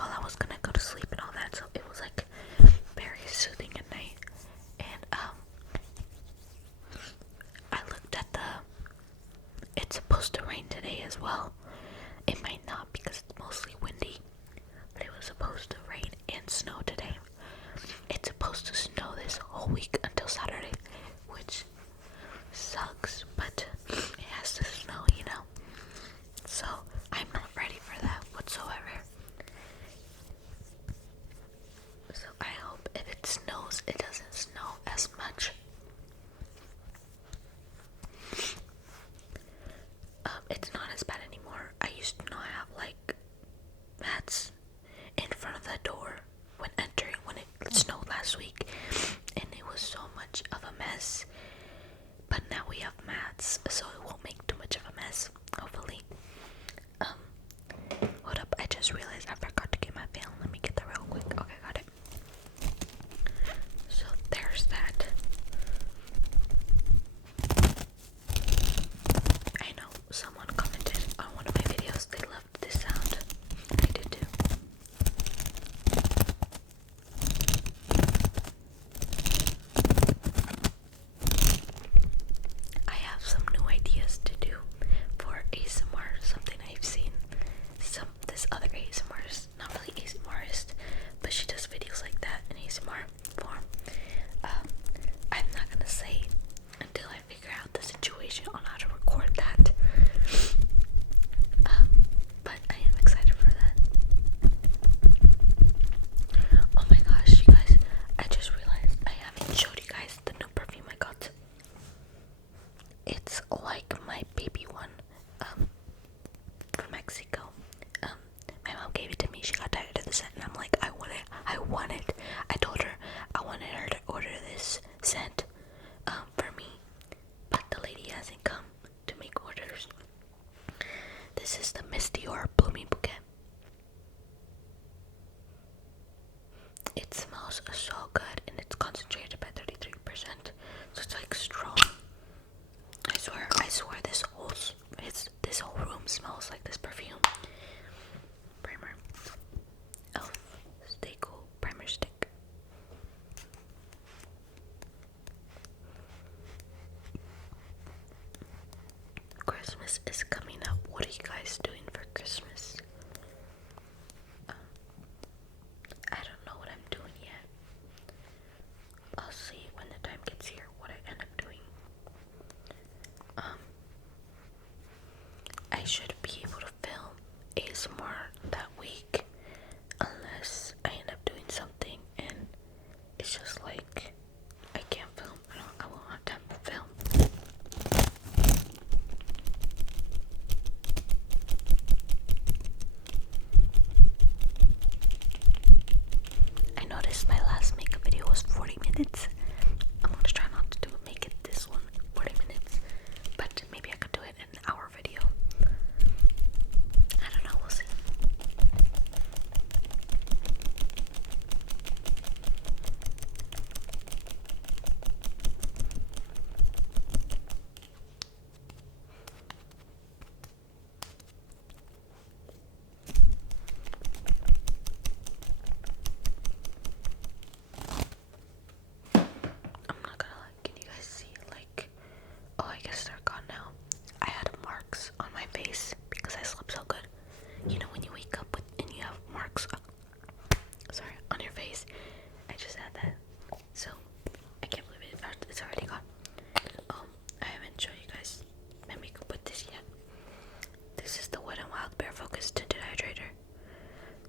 while I was gonna go to sleep and all that, so it was like very soothing at night. And I looked at it's supposed to rain today as well. It might not because it's mostly windy, but it was supposed to rain and snow today. It's supposed to snow this whole week until Saturday, which sucks, but it has to snow, you know. So I'm not ready for that whatsoever. So I hope if it snows, it doesn't snow as much. It's not as bad anymore. I used to not have like mats in front of the door when entering when it snowed last week, and it was so much of a mess. But now we have mats, so it won't make too much of a mess, hopefully. Hold up, I just realized I forgot to get my fan. Let me get that real quick. Okay, got it. So there's that. I know someone commented on one of my videos, they loved this sound. I did too. I have some new ideas to do for ASMR, something I've seen this other ASMRist, not really ASMRist, but she does videos like that in ASMR form. I'm not gonna say until I figure out the situation on how to record that. But I am excited for that. Oh my gosh, you guys, I just realized I haven't showed you guys the new perfume I got. It's like my baby one from Mexico. My mom gave it to me. She got tired of the scent, and I'm like, I want it. I told her I wanted her to order this scent for me, but the lady hasn't come to make orders. This is the Misty or Blooming Bouquet. It smells so good, and it's concentrated by 33%, so it's like strong. I swear this whole room smells like this perfume. Primer. Stay Cool Primer Stick. Christmas is coming up. What are you guys doing for Christmas? I don't know what I'm doing yet. I'll see when the time gets here what I end up doing. I should be able to film ASMR that week unless I end up doing something and it's just like I can't film. I won't have time to film. I noticed my last makeup video was 40 minutes. I'm gonna try not to make it this one 40 minutes, but maybe I could do it in an hour video. I don't know, we'll see. I'm not gonna lie, can you guys see, like, oh, I guess they're gone now. I had marks on my face because I slept so good. You know when you wake up and you have marks on your face? I just had that. So, I can't believe it's already gone. I haven't shown you guys my makeup with this yet. This is the Wet n Wild Bare Focus Tinted Hydrator.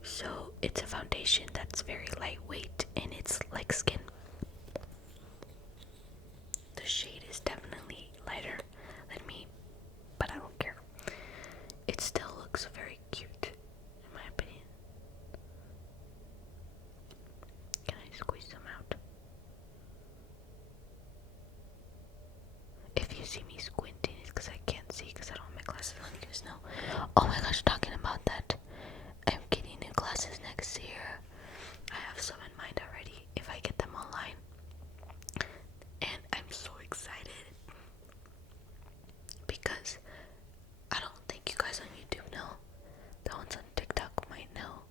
So, it's a foundation that's very lightweight and it's like skin. The shade is definitely lighter than me, but I don't care. It still looks very cute, in my opinion. Can I squeeze them out? If you see me squinting, it's because I can't see because I don't have my glasses on, you guys know. Oh my gosh, talking about that, I'm getting new glasses next year. I have some in mind already if I get them online. And I'm so excited because I don't think you guys on YouTube know. The ones on TikTok might know.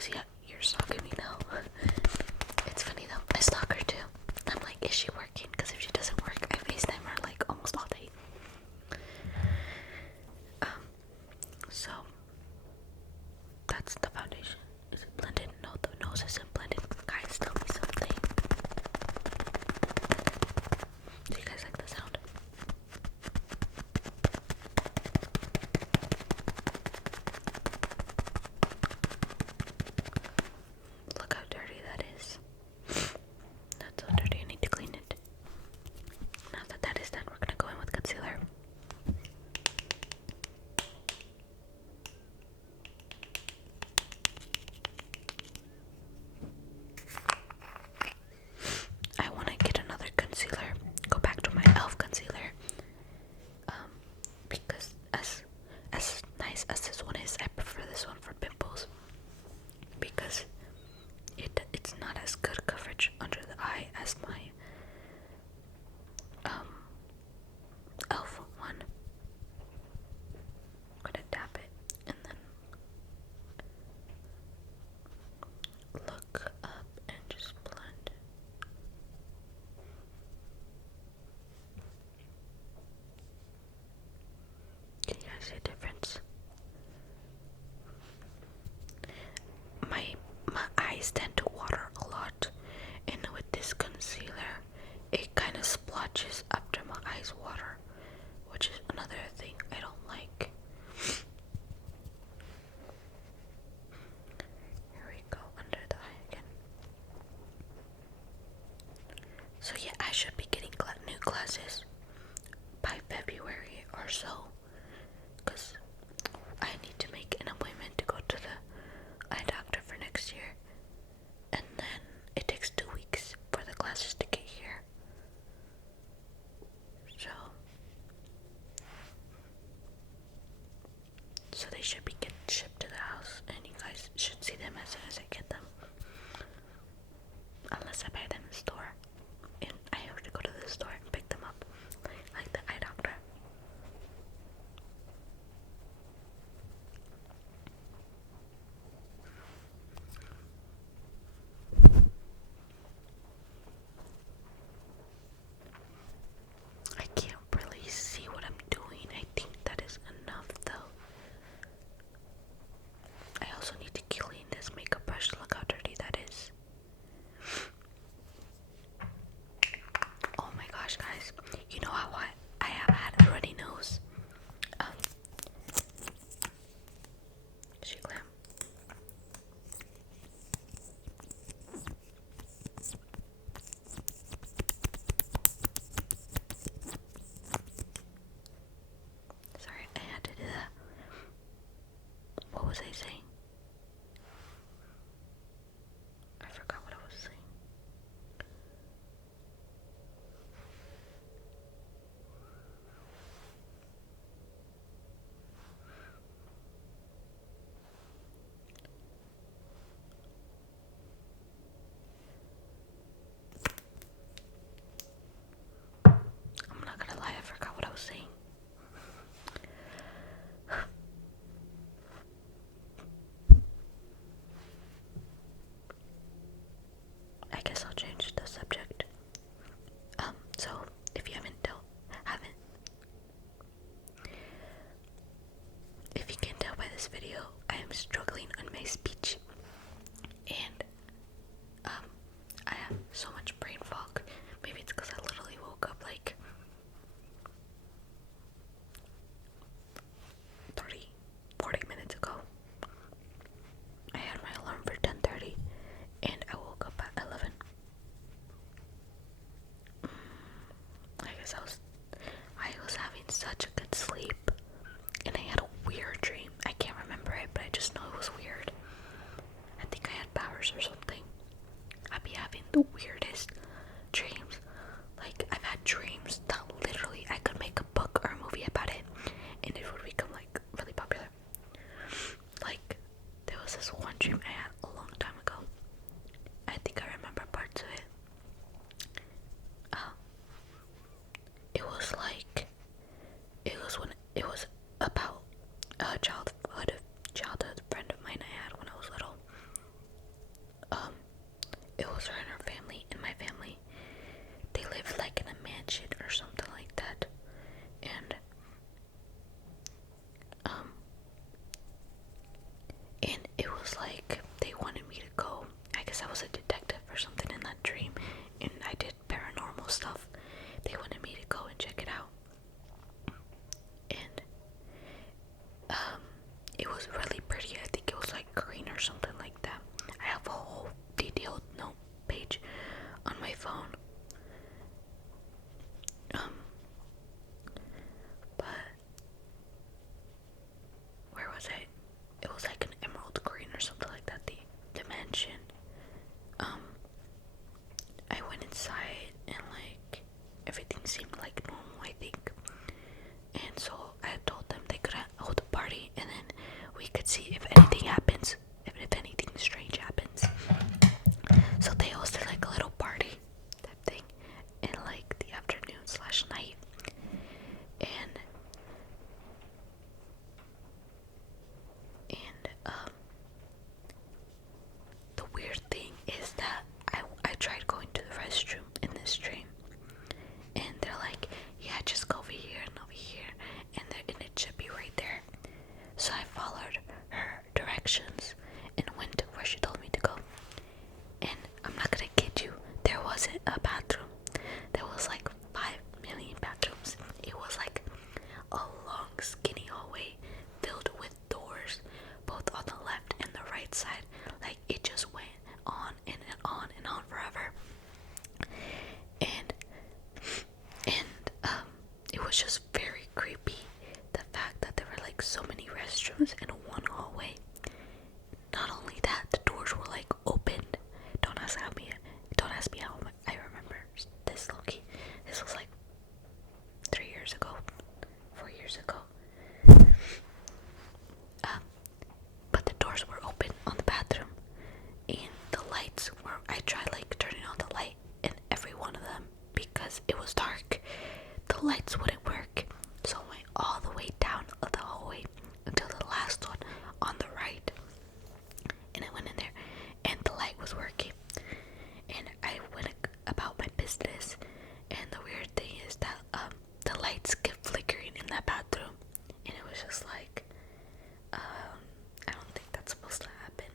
because yeah, you're stalking me now. It's funny though. I stalk her too. I'm like, is she working? Because if she doesn't work, I FaceTime her like almost all day. So that's the foundation. Is it blended? No, the nose isn't blended. Guys, tell me something. Do you guys like the sound? Look how dirty that is. That's so dirty, I need to clean it. Now that that is done, we're gonna go in with concealer. I want to get another concealer. Go back to my e.l.f. concealer. Because as nice as this one is, I prefer this one for pimples. Because it's not as good coverage under the eye as my e.l.f. one. I'm gonna tap it and then look up and just blend. Can you guys see a difference? My eyes tend to water a lot, and with this concealer, it kind of splotches after my eyes water, which is another thing I don't like. Here we go, under the eye again. So yeah, I should be getting new glasses by February or so, because I need to make an appointment to go to the eye doctor for next year, and then it takes 2 weeks for the glasses to get here. So they should be shipped to the house, and you guys should see them as soon as I get them, unless I buy them in the store, and I have to go to the store and pick them up, like the eye doctor. I can't really see what I'm doing. I think that is enough though. I also need to clean this makeup brush. Look how dirty that is. Oh my gosh, guys. You know how I have had a runny nose? She glam. Sorry, I had to do that. What was I saying? I forgot what I was saying. I'm not gonna lie, I forgot what I was saying. I guess I'll change the subject. So if you if you can tell by this video, I am struggling on my speech, and I have so much brain fog. Maybe it's because I literally woke up like 40 minutes ago. I had my alarm for 10:30, and I woke up at 11. I was having such a good sleep, and I had a weird dream. I can't remember it, but I just know it was weird. I think I had powers or something. I'd be having the weirdest dreams. Like, I've had dreams that literally I could make a book or a movie about it, and it would become like really popular. Like, there was this one dream I had a long time ago. I think I remember parts of it. It was about a childhood friend of mine I had when I was little. it was her and her family, and my family, they lived like in a mansion or something like that. And and it was like they wanted me to go. I guess I was a detective or something in that dream, and I did paranormal stuff. They wanted me to go and check it out. And it was really pretty. I think it was like green or something like that. I have a whole detailed note page on my phone. But where was it? It was like an emerald green or something like that. The mansion. I went inside and like everything seemed like normal, I think. And so I told them they could hold a party, and then we could see if anything happens, if anything strange happens. So they hosted like a little party type thing in like the afternoon/night. And the weird thing is that I tried going to the restroom in this dream, and they're like, yeah, just go over here and over here, and it should be right there. So I followed her directions and went to where she told me to go. And I'm not gonna kid you, there wasn't a bathroom. There was like 5 million bathrooms. It was like a long, skinny hallway filled with doors, both on the left and the right side. Like it just went on and on and on forever. And it was just very creepy, the fact that there were like so many restrooms in one hallway. Not only that, the doors were like opened. Don't ask me how I remember this, Loki. This was like 3 years ago, 4 years ago. But the doors were open on the bathroom, and the lights were. I tried like turning on the light in every one of them because it was dark. The lights wouldn't work, so I went all the way down the hallway until the last one on the right, and I went in there, and the light was working, and I went about my business. And the weird thing is that the lights kept flickering in that bathroom, and it was just like, I don't think that's supposed to happen.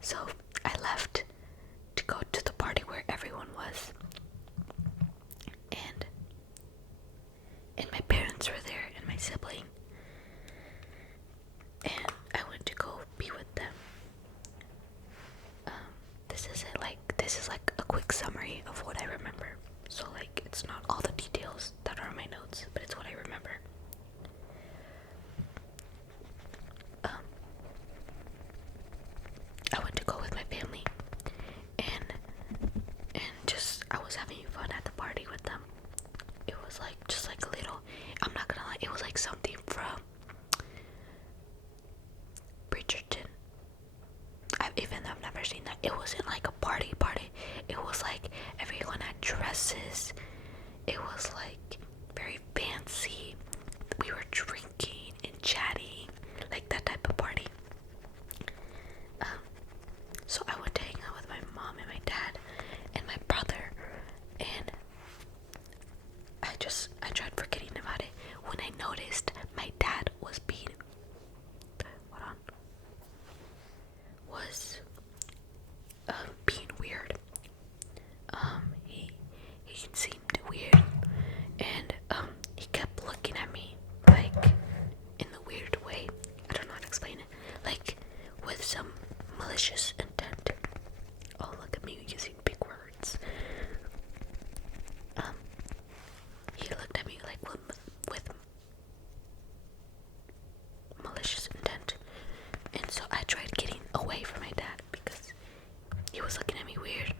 So I left to go to the party where everyone was, and my parents were there and my sibling, and I went to go be with them. This is like a quick summary of what I remember. So like it's not all the details that are in my notes, but it's what I remember. I went to go with my family, and just I was having fun at the party with them. It was like just like a little, I'm not gonna lie, it was like something from Bridgerton. Even though I've never seen that, it wasn't like a party. It was like everyone had dresses. It was like very fancy. We were drinking and chatting, like that type of party. So I went to hang out with my mom and my dad and my brother, and I tried forgetting about it when I noticed my dad was being weird. He seemed weird, and he kept looking at me like in the weird way. I don't know how to explain it. Like with some malicious intent. Oh, look at me using big words. He looked at me like with malicious intent, and so I tried getting away from my dad because he was looking at me weird,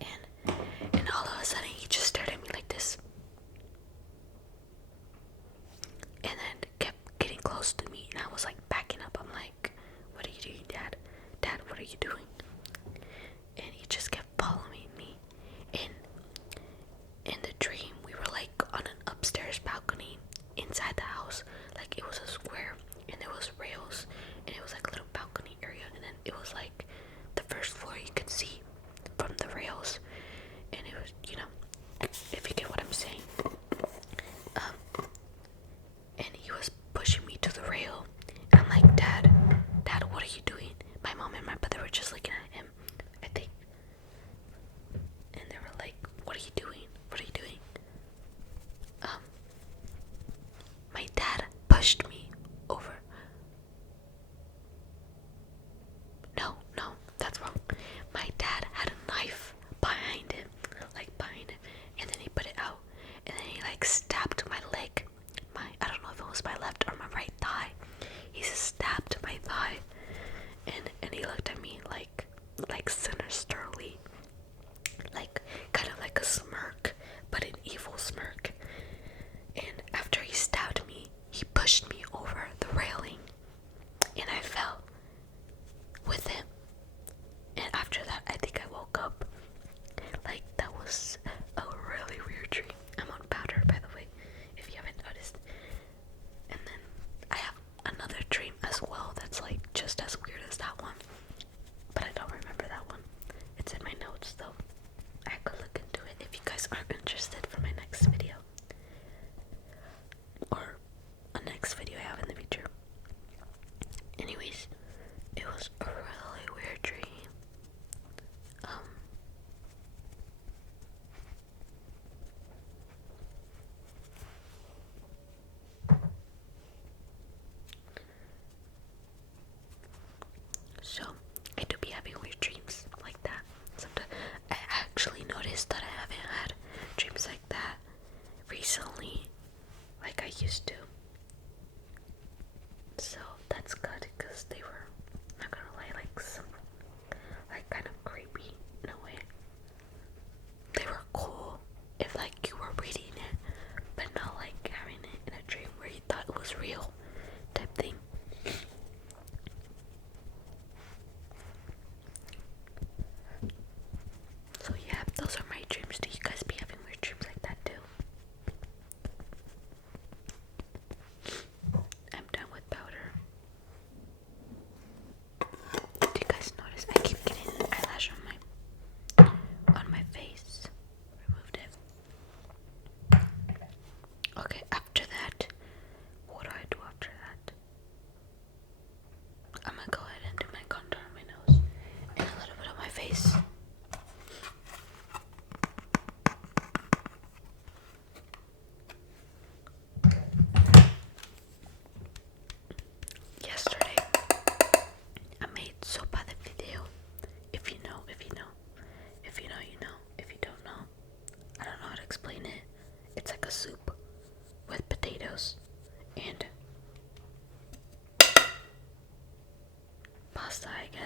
and all of a sudden he just stared at me like this, and then kept getting close to me, and I was like backing up. I'm like, what are you doing, Dad? Dad, what are you doing? And he just kept following me. In the dream, we were like on an upstairs balcony inside the house. Like it was a square, and there was rails, and it was like a little balcony area, and then it was like the first floor you could see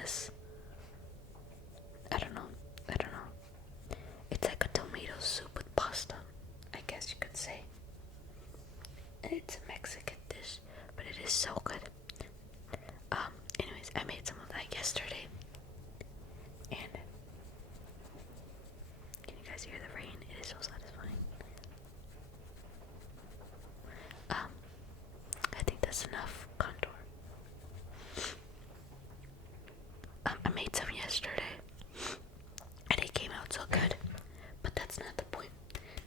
this. I don't know. It's like a tomato soup with pasta, I guess you could say. And it's a Mexican dish, but it is so good. Anyways, I made some of that yesterday. And can you guys hear the rain? It is so satisfying. I think that's enough contour. I made some yesterday, and it came out so good. But that's not the point.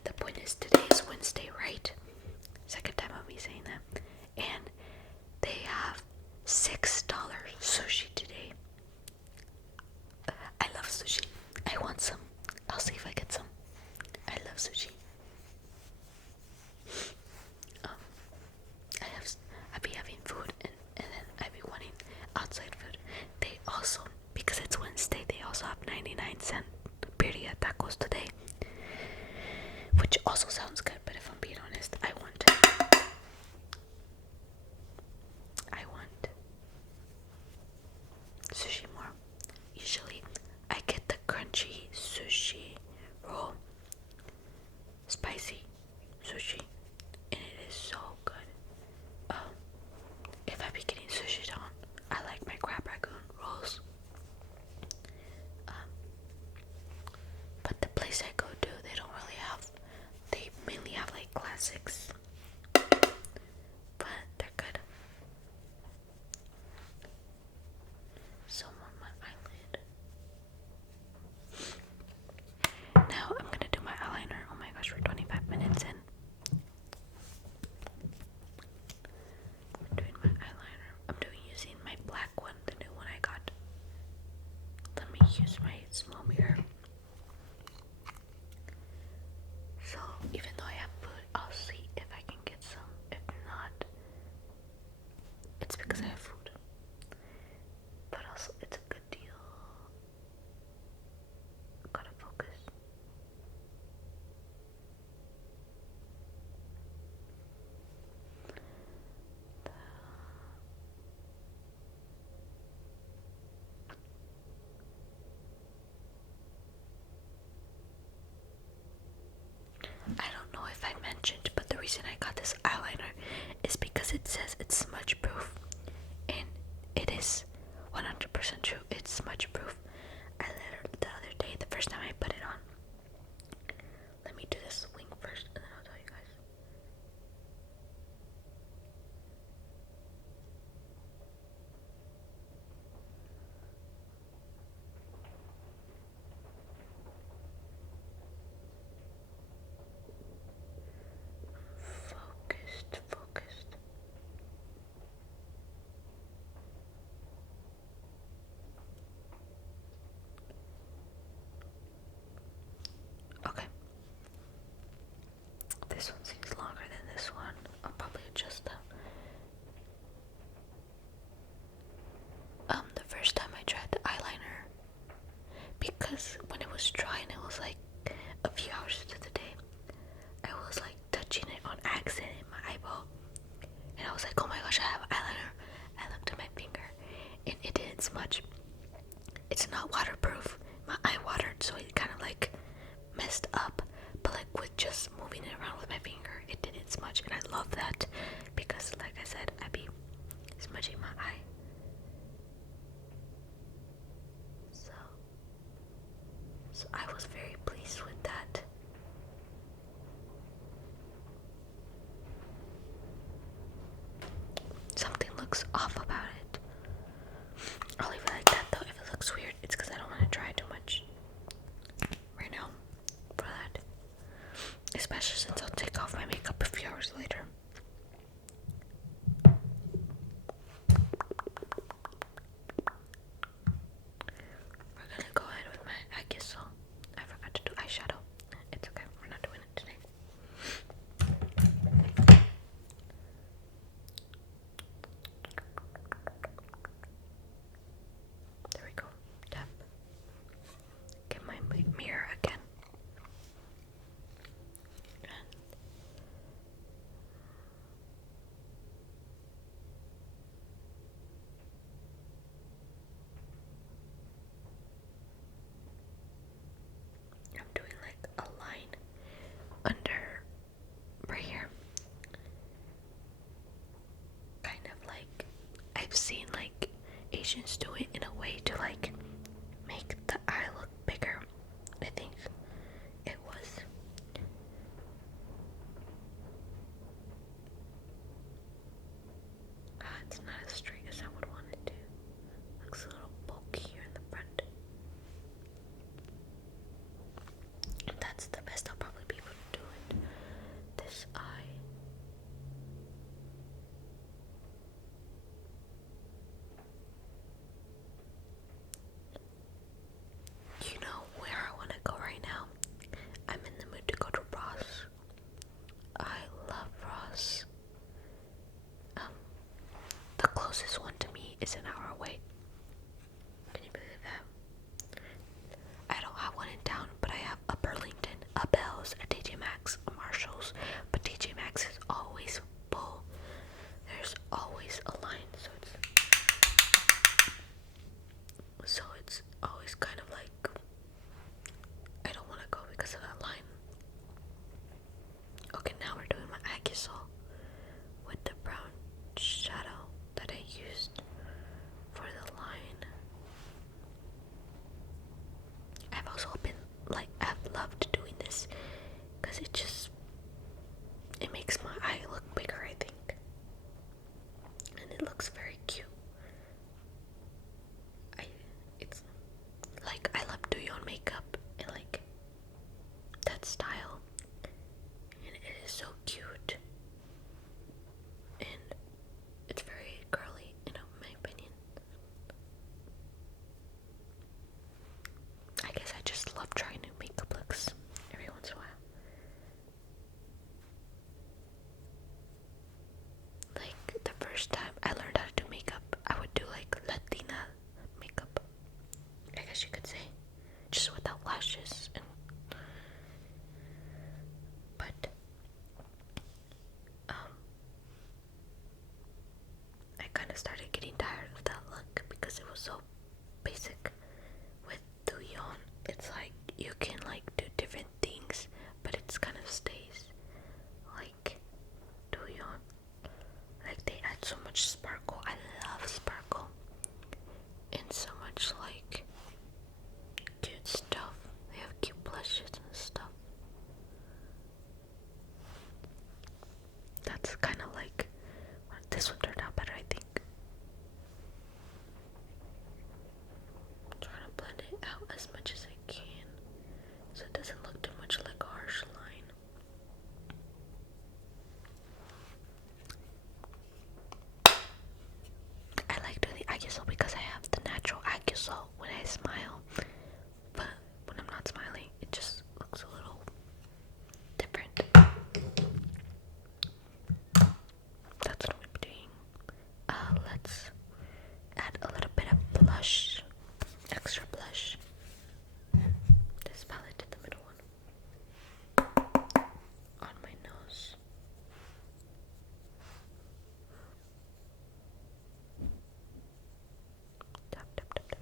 The point is today is Wednesday, right? Second time of me saying that. And they have $6 sushi today. I love sushi. I want some. I'll see if I get some. I love sushi. I be having food and then I be wanting outside food. They also, because it's Wednesday, they also have 99-cent birria tacos today, which also sounds good. But if I'm being honest, I want sushi more. Usually, I get the crunchy sushi roll, spicy sushi, and it is so good. If I be getting sushi down, I like my crab ragoon rolls. But the place I go to, they don't really have. They mainly have like classics, but they're good. Some on my eyelid. Now I'm gonna do my eyeliner. Oh my gosh, we're 25 minutes in. I'm doing my eyeliner. I'm using my black one, the new one I got. Let me use my small mirror. So even though I have food, I'll see if I can get some. If not, it's because I have food. But also, it's a good deal. Gotta focus. I don't know if I mentioned, but the reason I got this eyeliner is because it says it's smudge proof, and it is 100% true. It's smudge proof. I let it the other day, the first time I put it on. Let me do this wing first, and then I'll tell you guys. Focused. Okay. This one seems longer than this one. I'll probably adjust that. The first time I tried the eyeliner, because when it was dry and it was like a few hours to the day, I was like touching it on accident in my eyeball, and I was like, oh my gosh, I have eyeliner. I looked at my finger and it didn't smudge. It's not waterproof. My eye watered, so it kind of like messed up, but like with just moving it around with my finger, it didn't smudge, and I love that because like I said, I be smudging my eye. So I was very pleased with that. Something looks off about it. I'll leave it like that though. If it looks weird, it's because I don't want to try too much right now for that. Especially since I'll take off my makeup a few hours later. We're gonna go ahead with my, I guess so. I foundations do it in a way to like make the eye look bigger. I think it was. It's not as straight as I would want it to. Looks a little bulky here in the front. That's the best I'll probably be able to do it. This eye. You know where I want to go right now? I'm in the mood to go to Ross. I love Ross. The closest one to me is an hour away. Can you believe that? I don't have one in town, but I have a Burlington, a Bell's, a TJ Maxx, a Marshall's, but TJ Maxx is always full. There's always a line, so it's always kind of like I don't want to go because of that line. Okay, now we're doing my Eyewear with the brown shadow that I used for the line. I've also been like, I've loved doing this because it makes my eye look bigger, I think, and it looks very cute. It's like, I love doing on makeup and like that style, and it is so cute, and it's very girly, in my opinion. I guess I just love trying new makeup looks every once in a while. Like, the first time I learned how to do makeup, I would do like Latina makeup, I guess you could say, just without lashes. But I kind of started getting tired of that look because it was so basic. With Douillon, it's like you can like do different things, but it's kind of stays like Douillon. Like, they add so much sparkle. I love sparkle, and so much like cute stuff. They have cute blushes and stuff. That's kind of like, this one turned out better, I think. I'm trying to blend it out as much as I can so it doesn't look too much like a harsh line. I like doing the Eyewear because I have the natural Eyewear when I smile, but when I'm not smiling, it just looks a little different. That's what I'm doing. Let's add a little bit of blush, extra blush. This palette, the middle one, on my nose. Tap, tap, tap, tap.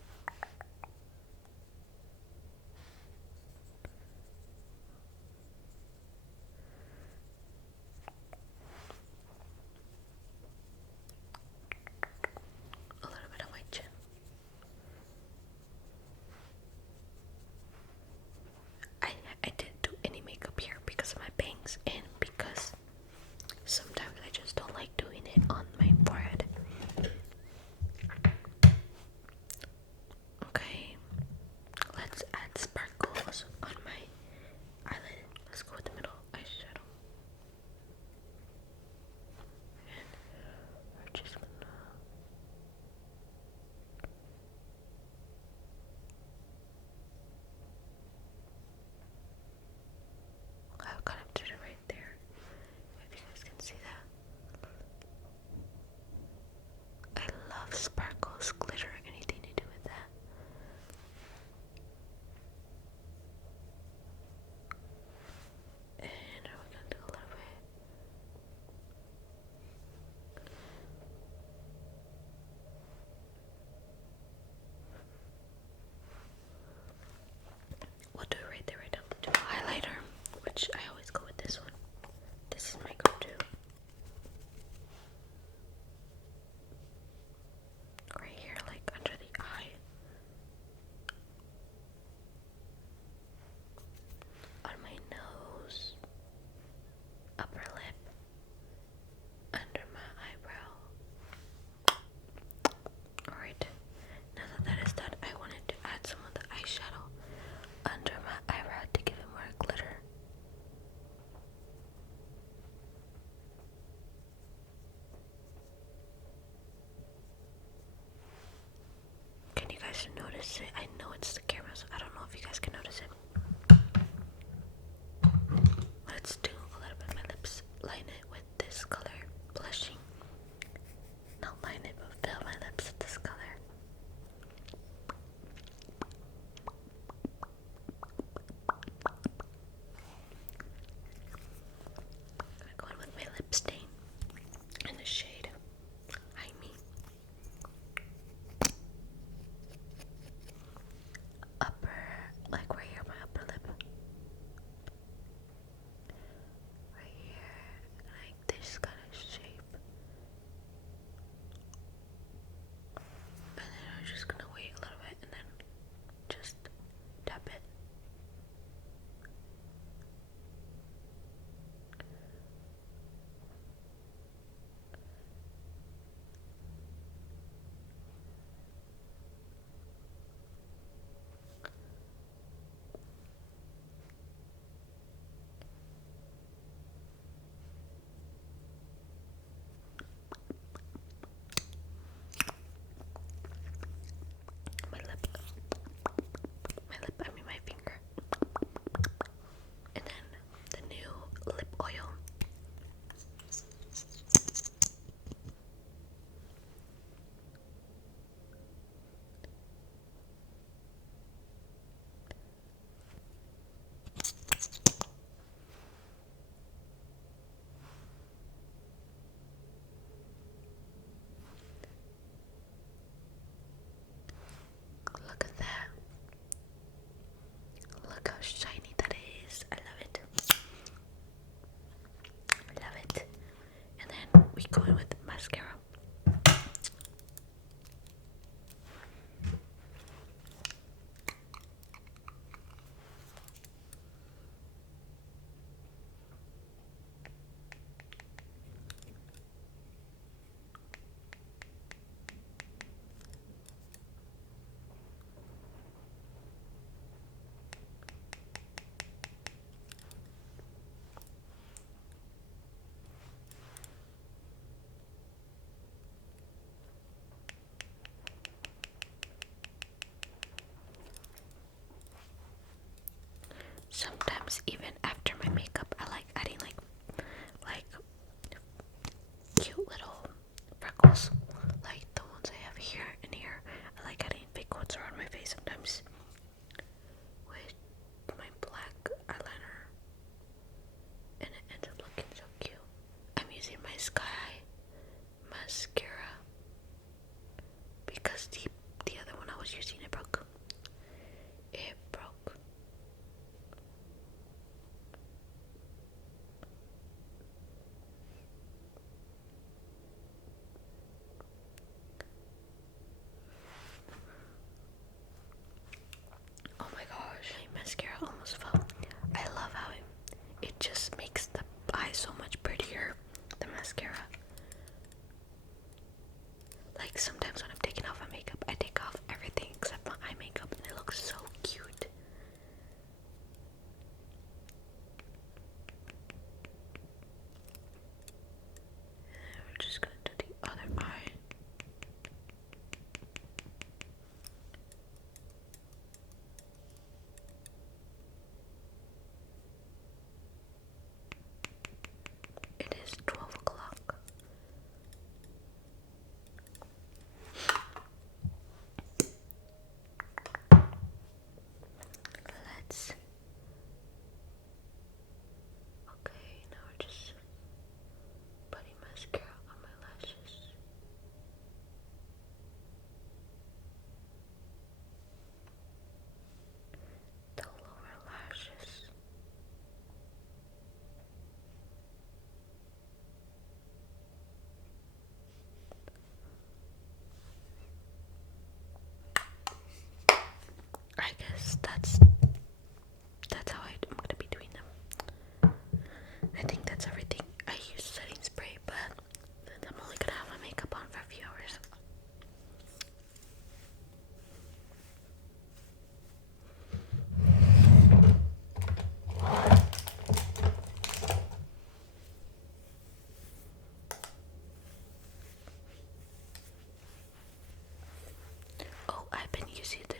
notice it. I know it's the camera, so I don't know if you guys can notice it. Let's do a little bit of my lips. Line it with this color. Blushing. Not line it, but fill my lips with this color. I'm gonna go in with my lip stain in the shade I Me. Upper, like right here, my upper lip. Right here, like this kind of shape. And then I'm just gonna wait a little bit and then just tap it. I mean my finger. And then the new lip oil. Look at that. Look how shiny that is. I love it. I love it. And then we go in with mascara. Sometimes even after my makeup, I like adding like cute little freckles, like the ones I have here and here. I like adding fake ones around my face sometimes with my black eyeliner, and it ends up looking so cute. I'm using my Sky mascara because the other one I was using, it broke. It broke. Oh my gosh, my mascara almost fell. I love how it just makes the eye so much prettier, the mascara. Like sometimes when I'm taking off my makeup, I take off everything except my eye makeup and it looks so cute. And we're just gonna do the other eye. It is 12 o'clock. Let's. Okay, now we're just putting mascara on my lashes. The lower lashes. I guess that's how I'm gonna be doing them. I think that's everything. I use setting spray, but I'm only gonna have my makeup on for a few hours. Oh, I've been using the